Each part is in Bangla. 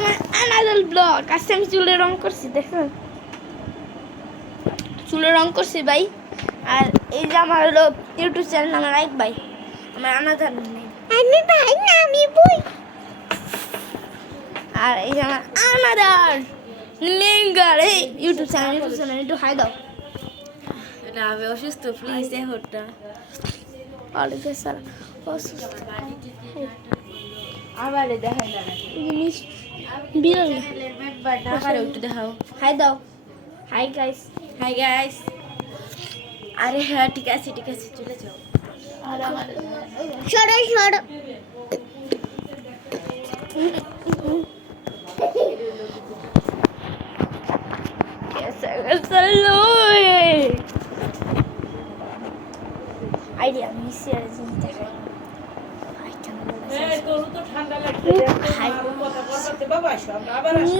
আমার আনাদল ব্লগ। আজকে আমি চুলে রং করছি, দেখুন চুলে রং করছি ভাই। আর এই যে আমার হলো ইউটিউব চ্যানেল, আমার এক ভাই, আমার আনাদার নেই, আমি ভাই না আমি বই। আর এই যে আমার আনাদার লিঙ্গার এই ইউটিউব চ্যানেল একটু হাই দাও। এটা আমি অসুস্থ, প্লিজ এ হটটা ওয়ালাইকুম আসসালাম। অসুস্থ আবার দেখাই না জিনিস বিরল ঢাকারে একটু দেখাও। হাই দাও। Hi guys. Hi guys. আরে হ্যাঁ ঠিক আছে চলে যাও। সরো সরো। আইডিয়া মিসি আর জিনিস দেখাই।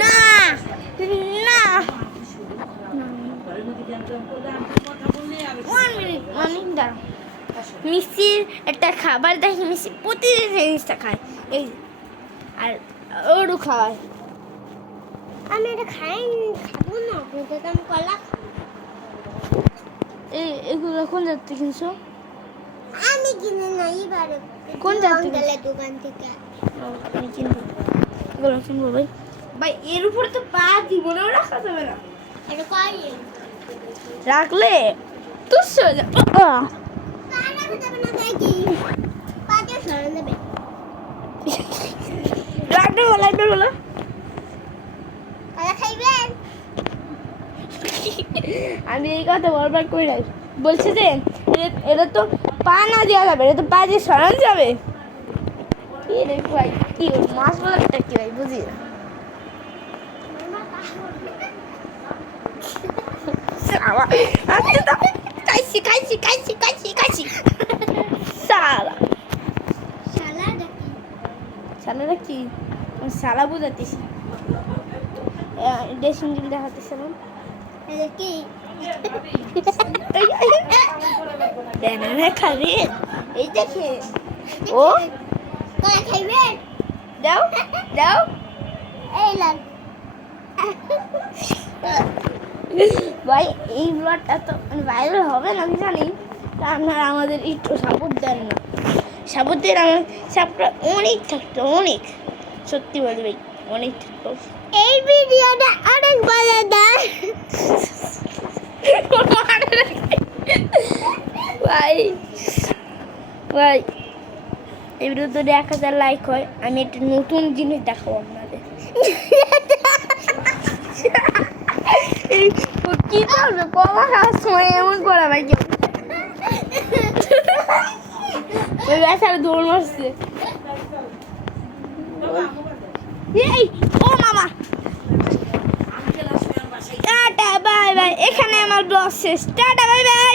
না না মিসির একটা খাবার দেখি, মিসি প্রতিদিন জিনিসটা খায় এই, আর ওরও খাওয়ায়। আমি এটা খাবো না, আমি কলা এগুলো কোন যাত্রী কিনছো? আমি কিনে না, এবারে কোন যাত্রী দোকান থেকে আমি কিনবো, এগুলো কিনবো ভাই। ভাই এর উপরে তো পা দিব না, রাখা যাবে না, এটা কই রাখলে তুই সরে যা। পা রাখা যাবে না তাই কি পা দিয়ে সরে যাবে। রাখতে বলো কলা খাইবেন? আমি এই কথা বারবার কই রাখি, বলছে যে এটা তো পা না দেওয়া যাবে, এটা তো পা দিয়ে সরানো যাবে। কি রে ভাই, কি মাছ বলাটা কি ভাই বুঝি না। সালাটা কি সালা বুঝাতেছি, ড্রেসিং টেবিল দেখাতেছিলাম কি খাবে এই দেখে ও খাইবে। দাও দাও এই লাগ ভাই, এই ব্লগটা তো ভাইরাল হবে না আমি জানি, তা আপনারা আমাদের একটু সাপোর্ট দেন না। সাপোর্ট দেন, আমার সাপটা অনেক থাকতো, অনেক সত্যি বলি ভাই অনেক থাকতো। এই ভিডিওটা অনেক ভালো দেয় ভাই ভাই, এই ভিডিওতে 1000 লাইক হয়, আমি একটা নতুন জিনিস দেখাবো আপনাদের। কি করবে কমা খাওয়ার সময় এমন করা ভাই, কেউ ওই বেচারা দৌড় মারছে। এই ও মামা, টাটা বাই বাই, এখানে আমার ব্লগ শেষ, টাটা বাই বাই।